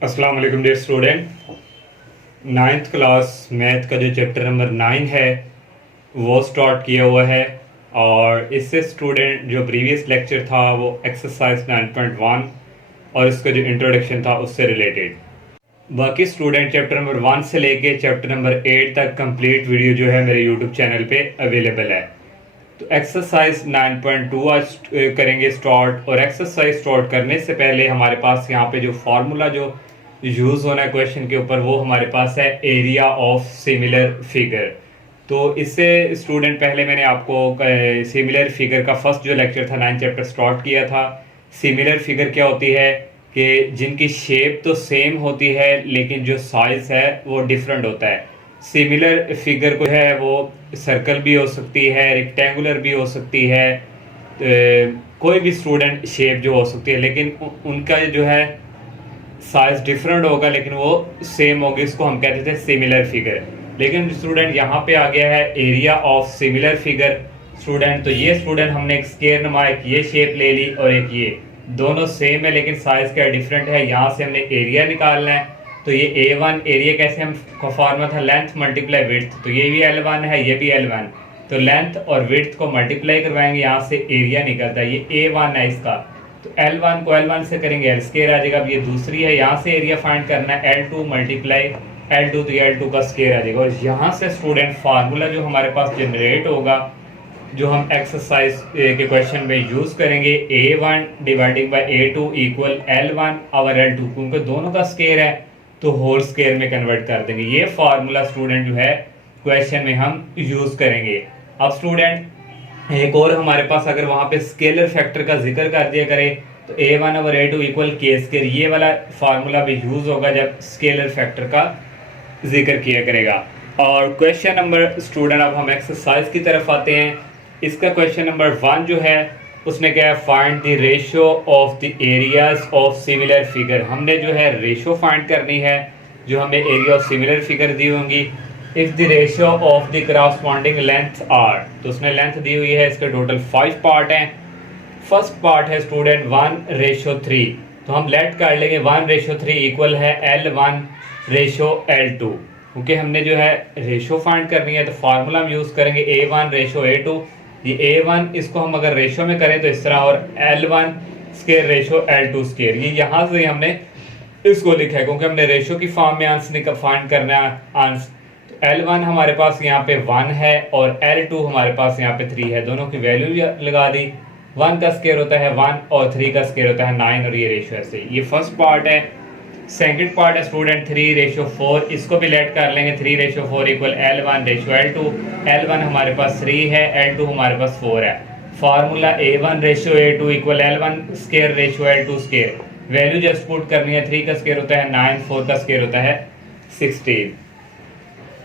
अस्सलाम वालेकुम dear student. Ninth class math का जो चैप्टर नंबर 9 है वो स्टार्ट किया हुआ है। और इससे स्टूडेंट जो प्रीवियस लेक्चर था वो एक्सरसाइज 9.1 और इसका जो इंट्रोडक्शन था उससे रिलेटेड। बाकी स्टूडेंट चैप्टर नंबर 1 से लेके चैप्टर नंबर 8 तक कंप्लीट वीडियो जो है मेरे यूट्यूब चैनल पे अवेलेबल है। तो एक्सरसाइज 9.2 आज करेंगे स्टार्ट। और एक्सरसाइज स्टार्ट करने से पहले हमारे पास यहाँ पे जो फार्मूला जो यूज़ होना है क्वेश्चन के ऊपर वो हमारे पास है एरिया ऑफ सिमिलर फिगर। तो इससे स्टूडेंट पहले मैंने आपको सिमिलर फिगर का फर्स्ट जो लेक्चर था 9 चैप्टर स्टार्ट किया था। सिमिलर फिगर क्या होती है कि जिनकी शेप तो सेम होती है लेकिन जो साइज है वो डिफरेंट होता है। सिमिलर फिगर को है वो सर्कल भी हो सकती है, रेक्टेंगुलर भी हो सकती है, कोई भी स्टूडेंट शेप जो हो सकती है, लेकिन उनका जो है साइज डिफरेंट होगा लेकिन वो सेम होगी। इसको हम कहते थे सिमिलर फिगर। लेकिन स्टूडेंट यहाँ पे आ गया है area of similar figure. Student तो ये स्टूडेंट हमने एक स्क्वायर नुमा एक ये शेप ले ली और एक ये, दोनों सेम है लेकिन साइज क्या डिफरेंट है। यहाँ से हमने एरिया निकालना है। तो ये A1 एरिया कैसे हम फॉर्मूला था लेंथ मल्टीप्लाई विड्थ, तो ये भी L1 है ये भी L1। तो लेंथ और विड्थ को मल्टीप्लाई करवाएंगे, यहाँ से एरिया निकलता है। ये A1 है इसका, तो L1 को L1 से करेंगे L स्क्वायर आ जाएगा। अब ये दूसरी है, यहाँ से एरिया फाइंड करना है L2 मल्टीप्लाई L2, तो ये L2 का स्क्वायर आ जाएगा। और यहाँ से स्टूडेंट फार्मूला जो हमारे पास जनरेट होगा जो हम एक्सरसाइज के क्वेश्चन में यूज करेंगे, A1 dividing by A2 equal L1 और L2, क्योंकि दोनों का स्क्वायर है तो होल स्क्वायर में कन्वर्ट कर देंगे। ये फार्मूला स्टूडेंट जो है क्वेश्चन में हम यूज करेंगे। अब स्टूडेंट एक और हमारे पास अगर वहां पे स्केलर फैक्टर का जिक्र कर दिया करे तो A1 और A2 इक्वल K स्क्वायर, ये वाला फार्मूला भी यूज होगा जब स्केलर फैक्टर का जिक्र किया करेगा। और क्वेश्चन नंबर स्टूडेंट अब हम एक्सरसाइज की तरफ आते हैं। इसका क्वेश्चन नंबर 1 जो है उसने क्या है, find the ratio of the areas of similar figure. हमने जो है रेशियो फाइंड करनी है जो हमें एरिया ऑफ सिमिलर फिगर दी होंगी। If the ratio of the corresponding length are, तो उसने लेंथ दी हुई है, इसके टोटल 5 पार्ट हैं। फर्स्ट पार्ट है स्टूडेंट 1:3, तो हम लेट कर लेंगे 1:3 इक्वल है L1:L2, क्योंकि हमने जो है रेशियो फाइंड करनी है तो फार्मूला हम यूज करेंगे A1:A2। ये A1 इसको हम अगर रेशियो में करें तो इस तरह, और L1 square ratio L2 square, ये यहाँ से हमने इसको लिखा है क्योंकि हमने रेशियो की फॉर्म में आंसर फाइंड करना है। आंसर तो L1 हमारे पास यहाँ पे 1 है और L2 हमारे पास यहाँ पे 3 है, दोनों की वैल्यू लगा दी। 1 का स्क्वायर होता है 1 और 3 का स्क्वायर होता है 9, और ये रेशियो ऐसे। ये फर्स्ट पार्ट है। सेकंड पार्ट है स्टूडेंट 3:4, इसको भी लेट कर लेंगे 3:4 इक्वल L1:L2। L1 हमारे पास 3 है, L2 हमारे पास 4 है। Formula A1:A2 equal L1 square ratio L2 square, value just put करनी है। 3 का स्क्वायर होता है 9, 4 का स्क्वायर होता है 16।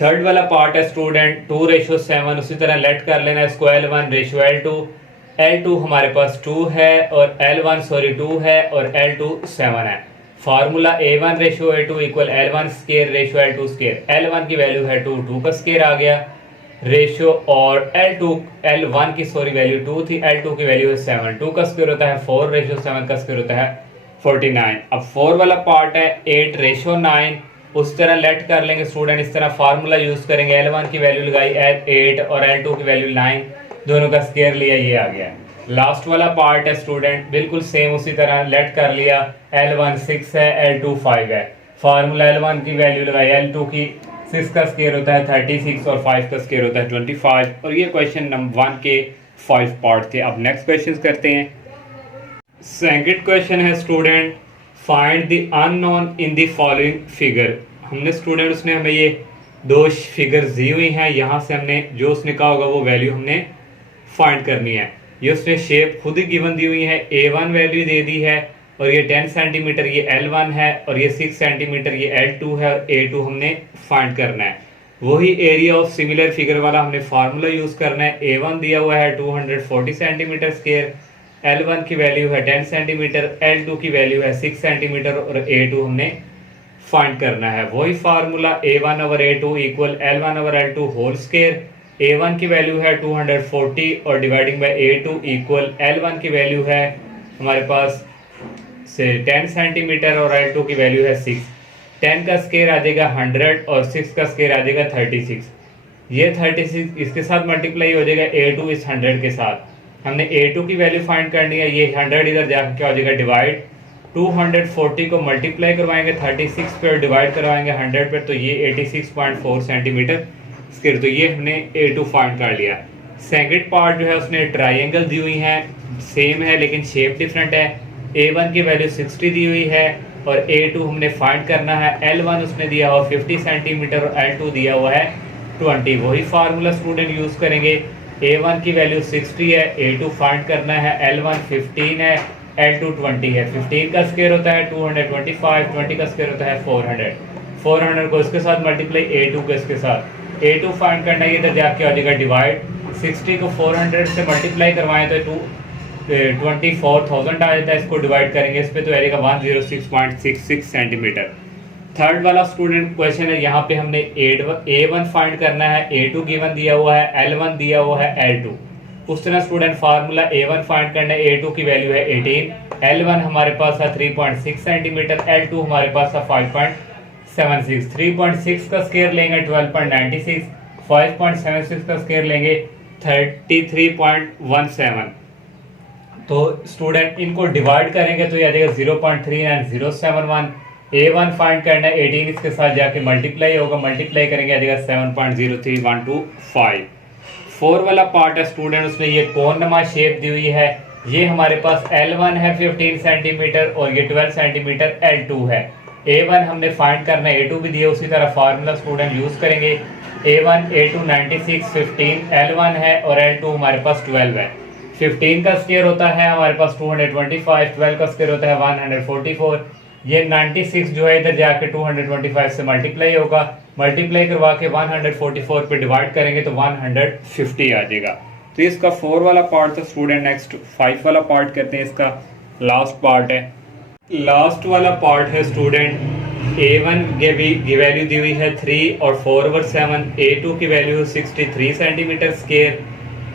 थर्ड वाला पार्ट है स्टूडेंट 2:7, उसी तरह लेट कर लेना इसको L1:L2। L2 हमारे पास 2 है और L1 2 है और L2 7 है। Formula A1:A2 equal L1 square ratio L2 square. L1 की वैल्यू है 2, 2 का स्क्वायर आ गया रेशियो, और L1 की वैल्यू 2 थी, L2 की वैल्यू है 7, 2 का स्क्वायर होता है 4 रेशियो 7 का स्क्वायर होता है 49। अब 4 वाला पार्ट है 8:9, उस तरह लेट कर लेंगे स्टूडेंट। इस तरह फार्मूला यूज करेंगे, L1 की वैल्यू लगाई 8 और L2 की वैल्यू 9, दोनों का स्क्वायर लिया, ये आ गया। लास्ट वाला पार्ट है स्टूडेंट बिल्कुल सेम उसी तरह लेट कर लिया। L1 6 है, L2 5 है। फार्मूला L1 की वैल्यू लगाई, L2 की 6 का स्क्वायर होता है 36 और 5 का स्क्वायर होता है 25। और ये क्वेश्चन नंबर 1 के 5 पार्ट थे। अब नेक्स्ट क्वेश्चन करते हैं। सेकंड क्वेश्चन है student find the unknown in the following figure. हमने स्टूडेंट उसने हमें ये 2 फिगर्स दी हुई हैं, यहाँ से हमने जो उसने कहा होगा वो वैल्यू हमने फाइंड करनी है। ये उसने शेप खुद ही गिवन दी हुई है, A1 वैल्यू दे दी है और ये 10 सेंटीमीटर ये L1 है और ये 6 सेंटीमीटर ये L2 है और A2 हमने फाइंड करना है। वही एरिया ऑफ सिमिलर फिगर वाला हमने फार्मूला यूज करना है। A1 दिया हुआ है 240 सेंटीमीटर स्क्वायर, L1 की वैल्यू है 10 सेंटीमीटर, L2 की वैल्यू है 6 सेंटीमीटर और A2 हमने फाइंड करना है। वही formula A1/A2 equal L1/L2 whole square. A1 की वैल्यू है 240 और dividing by A2 equal L1 की वैल्यू है हमारे पास से 10 सेंटीमीटर और L2 की वैल्यू है 6। 10 का स्केयर आ जाएगा 100 और 6 का स्केयर आ जाएगा 36। ये 36 इसके साथ मल्टीप्लाई हो जाएगा A2 इस 100 के साथ। हमने A2 की वैल्यू फाइंड करनी है, ये 100 इधर जाकर क्या हो जाएगा डिवाइड, 240 को मल्टीप्लाई करवाएंगे 36 पे और डिवाइड करवाएंगे 100 पे, तो ये 86.4 सेंटीमीटर स्क्वायर। तो ये हमने A2 फाइंड कर लिया। सेकंड पार्ट जो है उसने ट्राइंगल दी हुई है, सेम है लेकिन शेप डिफरेंट है। A1 की वैल्यू 60 दी हुई है और A2 हमने फाइंड करना है। L1 उसने दिया हुआ 50 सेंटीमीटर और L2 दिया हुआ है 20। वही फार्मूला स्टूडेंट यूज़ करेंगे। A1 की वैल्यू 60 है, A2 फाइंड करना है, L1 15 है, L2 20 है। 15 का स्क्वायर होता है 225, 20 का स्क्वायर होता है 400। 400 को इसके साथ मल्टीप्लाई A2 को इसके साथ, A2 फाइंड करना है, ये तो जाके हो जाएगा डिवाइड। 60 को 400 से मल्टीप्लाई करवाएं तो 24,000 आ जाता है। इसको डिवाइड करेंगे इस पे तो आएगा 106.66 सेंटीमीटर। थर्ड वाला स्टूडेंट क्वेश्चन है, यहाँ पे हमने A1 फाइंड करना है, A2 गिवन दिया हुआ है, L1 दिया हुआ है, L2। उस तरह स्टूडेंट फार्मूला A1 फाइंड करना है, A2 की वैल्यू है 18, L1 हमारे पास है 3.6 सेंटीमीटर, L2 हमारे पास है 5.76। 3.6 का स्क्वायर लेंगे 12.96, 5.76 का स्क्वायर लेंगे 33.17। तो स्टूडेंट इनको डिवाइड करेंगे तो ये आ जाएगा 0.39071। A1 फाइंड करना है 18, इसके साथ जाके मल्टीप्लाई होगा, मल्टीप्लाई करेंगे आ जाएगा 7.03125। 4 वाला पार्ट है स्टूडेंट, उसने ये कोन नमा शेप दी हुई है। ये हमारे पास L1 है 15 सेंटीमीटर और ये 12 सेंटीमीटर L2 है। A1 हमने फाइंड करना है, A2 भी दिया, उसी तरह फार्मूला स्टूडेंट यूज करेंगे। A1 A2 96 15 L1 है और L2 हमारे पास 12 है। 15 का स्क्वायर होता है हमारे पास 225, 12 का स्क्वायर होता है 144। ये 96 जो है इधर जाके 225 से मल्टीप्लाई होगा, मल्टीप्लाई करवा के 144 पे डिवाइड करेंगे तो 150 आ जाएगा। तो इसका 4 वाला पार्ट था स्टूडेंट। नेक्स्ट 5 वाला पार्ट करते हैं, इसका लास्ट पार्ट है। लास्ट वाला पार्ट है स्टूडेंट, A1 की वैल्यू दी हुई है 3 और 4/7, A2 की value 63 centimetre square,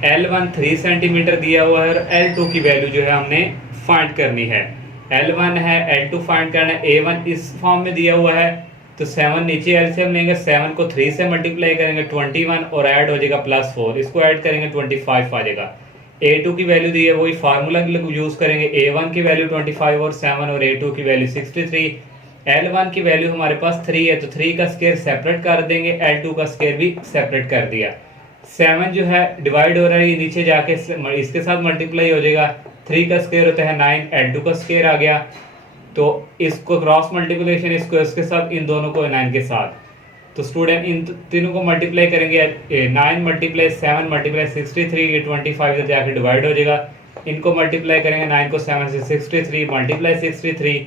L1 3 centimetre दिया हुआ है और L2 की वैल्यू जो है हमने फाइंड करनी है। L1 है, L2 फाइंड करना है। A1 इस फॉर्म में दिया हुआ है तो 7 नीचे एलसीएम लेंगे, 7 को 3 से मल्टीप्लाई करेंगे 21 और ऐड हो जाएगा +4, इसको ऐड करेंगे 25 आ जाएगा। A2 की वैल्यू दी है वही फार्मूला यूज करेंगे। A1 की वैल्यू 25 और 7 और A2 की वैल्यू 63। L1 की वैल्यू हमारे पास 3 है तो 3 का स्क्वायर सेपरेट कर देंगे, L2 का स्क्वायर भी सेपरेट कर दिया। 7 जो है डिवाइड हो रहा है, नीचे जाके इसके साथ मल्टीप्लाई हो जाएगा। 3 का स्क्वायर होता है 9, L2 का स्क्वायर आ गया तो इसको क्रॉस मल्टीप्लिकेशन, इसको इसके साथ, इन दोनों को 9 के साथ। तो स्टूडेंट इन तीनों को मल्टीप्लाई करेंगे, 9 मल्टीप्लाई 7 मल्टीप्लाई 63, ये 25 से जाके डिवाइड हो जाएगा। इनको मल्टीप्लाई करेंगे 9 को 7 से 63 मल्टीप्लाई 63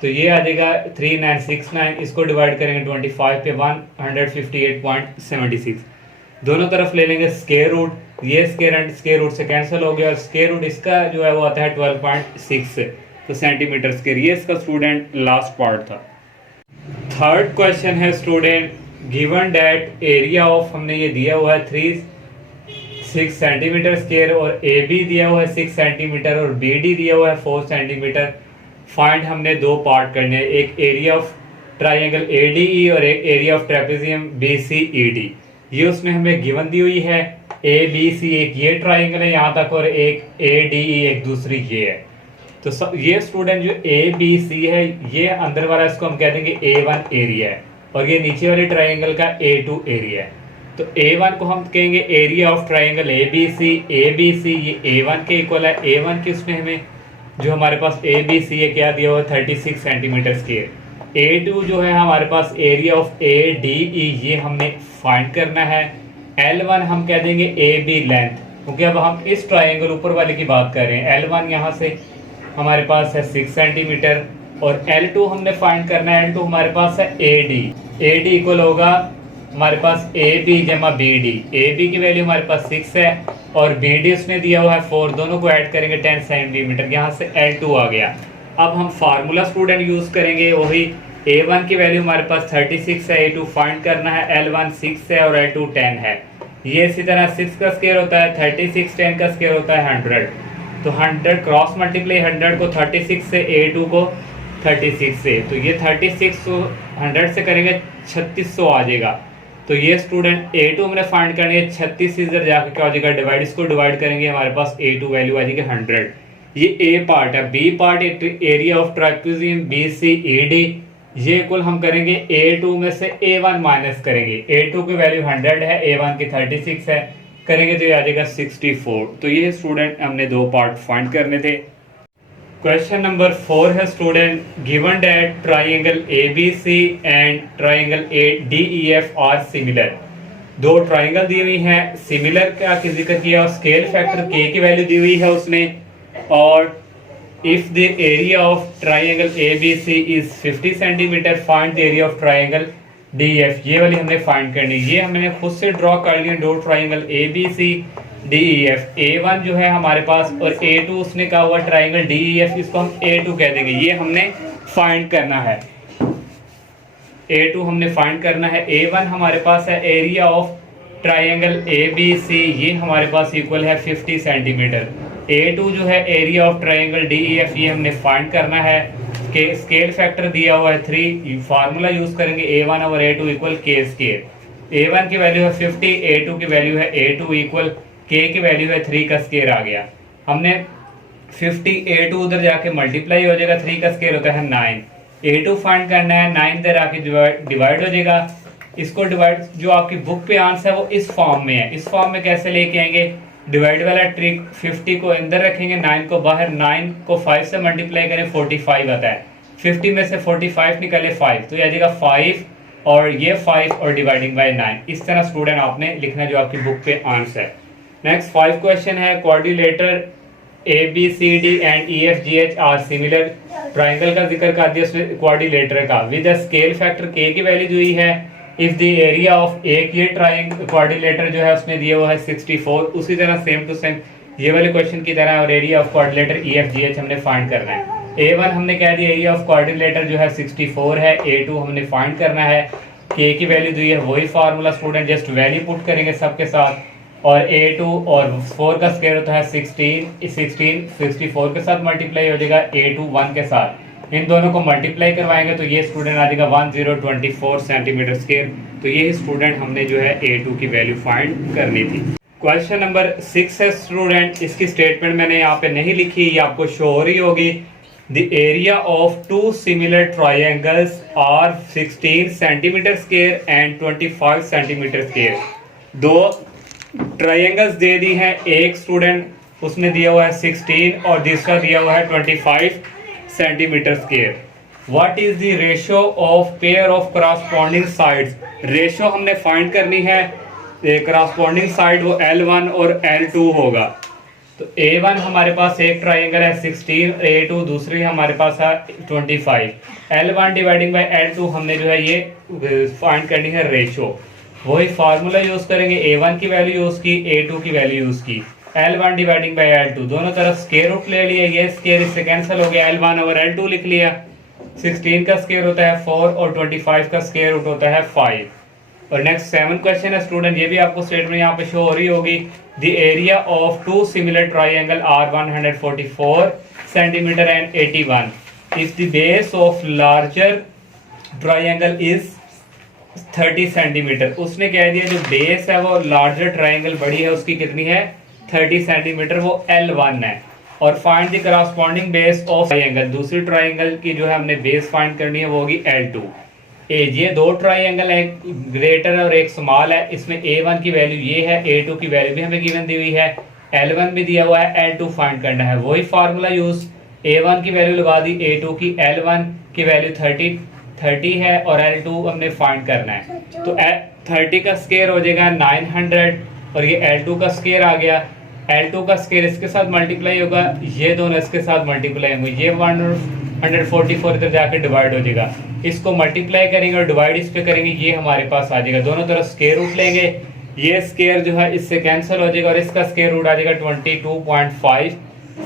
तो ये आ जाएगा 3969। इसको डिवाइड करेंगे 25 पे 158.76। दोनों तरफ ले लेंगे स्क्वायर रूट, ये स्क्वायर रूट से कैंसिल हो गया और स्क्वायर रूट इसका जो है वो आता है 12.6 तो सेंटीमीटर स्क्वायर। ये इसका स्टूडेंट लास्ट पार्ट था। थर्ड क्वेश्चन है student, given that area of, हमने ये दिया हुआ है 6 सेंटीमीटर स्क्वायर और ए बी दिया हुआ है 6 सेंटीमीटर और बी डी दिया हुआ है 4 सेंटीमीटर। फाइंड हमने दो पार्ट करने हैं, एक area of triangle A D E और एक area of trapezium B C E D. ये उसने हमें गिवन दी हुई है। ए बी सी एक ये ट्राइंगल है यहाँ तक और एक ए डी ई एक दूसरी ये है। तो ये स्टूडेंट जो ए बी सी है ये अंदर वाला इसको हम कह देंगे A1 एरिया है और ये नीचे वाले ट्राइंगल का A2 एरिया है। तो A1 को हम कहेंगे area of triangle A B C ये A1 के इक्वल है। A1 की उसने हमें जो हमारे पास ए बी सी है क्या दिया हुआ है 36 सेंटीमीटर स्क्वायर। A2 जो है हमारे पास area of A D E ये हमने फाइंड करना है। L1 हम कह देंगे ए बी लेंथ, क्योंकि अब हम इस ट्राइंगल ऊपर वाले की बात कर रहे हैं। L1 यहाँ से हमारे पास है 6 सेंटीमीटर और L2 हमने फाइंड करना है। L2 हमारे पास है AD इक्वल होगा हमारे पास AB जमा BD। AB की वैल्यू हमारे पास 6 है और BD उसने दिया हुआ है 4, दोनों को ऐड करेंगे 10 सेंटीमीटर, यहाँ से L2 आ गया। अब हम फार्मूला स्टूडेंट यूज करेंगे वही। A1 की वैल्यू हमारे पास 36 है, A2 फाइंड करना है, L1 6 है और L2 10 है। ये इसी तरह 6 का स्क्वायर होता है 36, 10 का स्क्वायर होता है 100। तो 100 क्रॉस मल्टीप्लाई 100 को 36 से, A2 को 36 से, तो ये 36 को 100 से करेंगे 3600 आ जाएगा। तो ये स्टूडेंट A2 हमने फाइंड करनी है, 36 इधर जाकर क्या हो जाएगा डिवाइड, इसको डिवाइड करेंगे हमारे पास A2 वैल्यू आ जाएगी 100। ये A पार्ट है। B part area of trapezium BCED, ये कुल हम करेंगे A2 में से A1 माइनस करेंगे। A2 की वैल्यू 100 है, A1 की 36 है, करेंगे तो ये आ जाएगा 64। तो ये स्टूडेंट हमने दो पार्ट फाइंड करने थे। क्वेश्चन नंबर 4 है student, given that triangle ABC and triangle DEF are similar. दो ट्राइंगल दी हुई हैं, सिमिलर का जिक्र किया और स्केल फैक्टर K की वैल्यू दी हुई है उसने, और if the area of triangle ABC is 50 centimetre find the area of triangle DEF। ये वाली हमने फाइंड करनी, ये हमने खुद से ड्रॉ कर लिया दो ट्राइंगल ABC DEF। A1 जो है हमारे पास और A2 उसने कहा हुआ ट्राइंगल DEF, इसको हम A2 कह देंगे। ये हमने फाइंड करना है, A2 हमने फाइंड करना है। A1 हमारे पास है एरिया ऑफ ट्राइंगल ABC, ये हमारे पास इक्वल है 50 सेंटीमीटर। A2 जो है एरिया ऑफ ट्राइंगल DEF, ये हमने फाइंड करना है। के स्केल फैक्टर दिया हुआ है 3, फार्मूला यूज करेंगे A1 और A2 equal K scale. A1 की वैल्यू है 50, A2 की वैल्यू है A2 इक्वल K की वैल्यू है 3 का स्केयर आ गया। हमने 50 A2 उधर जाके मल्टीप्लाई हो जाएगा, 3 का स्केयर होता है 9। A2 फाइंड करना है, 9 इधर आके डिवाइड हो जाएगा। इसको डिवाइड जो आपकी बुक पे आंसर है वो इस फॉर्म में है, इस फॉर्म में कैसे लेके आएंगे, डिवाइड वाला ट्रिक 50 को अंदर रखेंगे, 9 को बाहर, 9 को 5 से मल्टीप्लाई करें 45 आता है, 50 में से 45 निकले 5, तो ये आ जाएगा 5 और ये 5 और डिवाइडिंग बाय 9। इस तरह स्टूडेंट आपने लिखना जो आपकी बुक पे आंसर है। नेक्स्ट 5 क्वेश्चन है, quadrilateral ABCD and EFGH are similar. Triangle का जिक्र कर दिया क्वाड्रिलेटर का, विद स्केल फैक्टर K की वैल्यू दी हुई है। इफ द एरिया ऑफ एक ये क्वाड्रिलेटर जो है उसने दिया हुआ है 64, उसी तरह सेम टू सेम ये वाले क्वेश्चन की तरह और एरिया ऑफ क्वाड्रिलेटर EFGH हमने फाइंड करना है। A1 हमने कह दिया एरिया ऑफ क्वाड्रिलेटर जो है 64 है, A2 हमने फाइंड करना है, K की वैल्यू दी है, वही formula student just value put करेंगे सबके साथ, और A2 और 4 का स्क्वायर होता है 16 64 के साथ मल्टीप्लाई हो जाएगा A2 1 के साथ, इन दोनों को मल्टीप्लाई करवाएंगे तो ये स्टूडेंट आ जाएगा 1024 सेंटीमीटर स्क्वायर। तो ये स्टूडेंट हमने जो है A2 की वैल्यू फाइंड करनी थी। क्वेश्चन नंबर 6 है स्टूडेंट, इसकी स्टेटमेंट मैंने यहाँ पे नहीं लिखी, ये आपको शो हो रही होगी। The area of two similar triangles are 16 centimetre square and 25 centimetre square. दो ट्राइंगल्स दे दी हैं, एक स्टूडेंट उसने दिया हुआ है 16 और दूसरा दिया हुआ है 25 centimetre square. What is the ratio of pair of corresponding sides. Ratio हमने फाइंड करनी है, करस्पॉन्डिंग साइड वो L1 और L2 होगा। तो A1 हमारे पास एक ट्राइंगल है 16, A2 दूसरी हमारे पास है 25। L1 डिवाइडिंग बाय L2 हमने जो है ये फाइंड करनी है रेशियो, वही फार्मूला यूज करेंगे, A1 की वैल्यू यूज की, A2 की वैल्यू यूज की, L1 डिवाइडिंग बाय L2, दोनों तरफ स्क्वायर रूट ले लिया, ये स्क्वायर इससे कैंसिल हो गया, L1 और L2 लिख लिया। 16 का स्क्वायर होता है 4 और 25 का स्क्वायर रूट होता है 5। और नेक्स्ट 7 क्वेश्चन है स्टूडेंट, ये भी आपको स्टेटमेंट यहाँ पे शो हो रही होगी। The area of two similar triangle are 144 centimetre and 81 if the base of larger triangle is 30 centimetre. उसने कह दिया जो बेस है वो लार्जर ट्राइंगल बड़ी है उसकी कितनी है 30 सेंटीमीटर, वो L1 है। और find the corresponding base of triangle, दूसरी ट्राइंगल की जो है हमने बेस फाइंड करनी है वो होगी L2। ये दो ट्राइंगल है, एक ग्रेटर और एक स्मॉल है, इसमें A1 की वैल्यू ये है, A2 की वैल्यू भी हमें गिवन दी हुई है, L1 भी दिया हुआ है, L2 फाइंड करना है, वही फार्मूला यूज, A1 की वैल्यू लगा दी, A2 की, L1 की वैल्यू 30 है और L2 हमने फाइंड करना है। तो 30 का स्क्वायर हो जाएगा 900 और ये L2 का स्क्वायर आ गया, L2 का स्क्वायर इसके साथ मल्टीप्लाई होगा, ये दोनों इसके साथ मल्टीप्लाई होंगे, ये 144 इधर जाके डिवाइड हो जाएगा, इसको मल्टीप्लाई करेंगे और डिवाइड इस पे करेंगे, ये हमारे पास आ जाएगा, दोनों तरफ स्क्वायर रूट लेंगे, ये स्क्वायर जो है इससे कैंसिल हो जाएगा और इसका स्क्वायर रूट आ जाएगा 22.5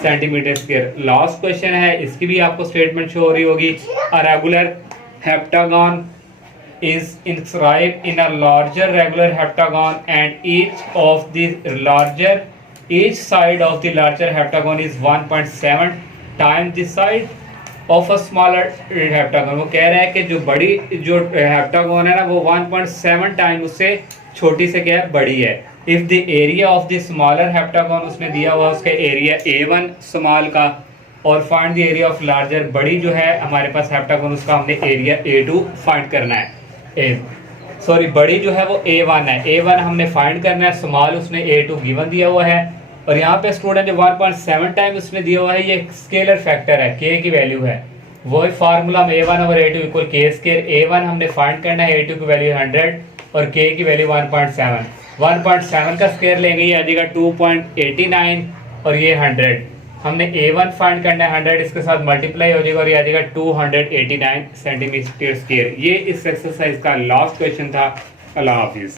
सेंटीमीटर स्क्वायर। लास्ट क्वेश्चन है, इसकी भी आपको स्टेटमेंट शो हो रही होगी। A regular heptagon is inscribed in a larger regular heptagon and each of the larger each side of the larger heptagon is 1.7 times the side of a smaller heptagon. वो कह रहा है कि जो बड़ी जो हेप्टागन है ना वो 1.7 टाइम उससे छोटी से क्या है, बड़ी है। If the area of the smaller heptagon उसने दिया हुआ उसका एरिया A1 स्मॉल का, और find the area of larger, बड़ी जो है हमारे पास हेप्टागन उसका हमने एरिया A2 फाइंड करना है। सॉरी बड़ी जो है वो A1 है, A1 हमने फाइंड करना है, स्मॉल उसने A2 गिवन दिया हुआ है। और यहाँ पे स्टूडेंट जो 1.7 टाइम उसने दिया हुआ है ये स्केलर फैक्टर है, k की वैल्यू है। वही फार्मूला में A1 over A2 equal k square. A1 हमने फाइंड करना है, A2 की वैल्यू 100 और k की वैल्यू 1.7। 1.7 का स्केयर लेंगे, ये आ जाएगा 2.89 और ये 100। हमने A1 फाइंड करना है 100, इसके साथ मल्टीप्लाई हो जाएगा और ये आ जाएगा 289 सेंटीमीटर स्केयर। ये इस एक्सरसाइज का लास्ट क्वेश्चन था। अल्लाह हाफिज़।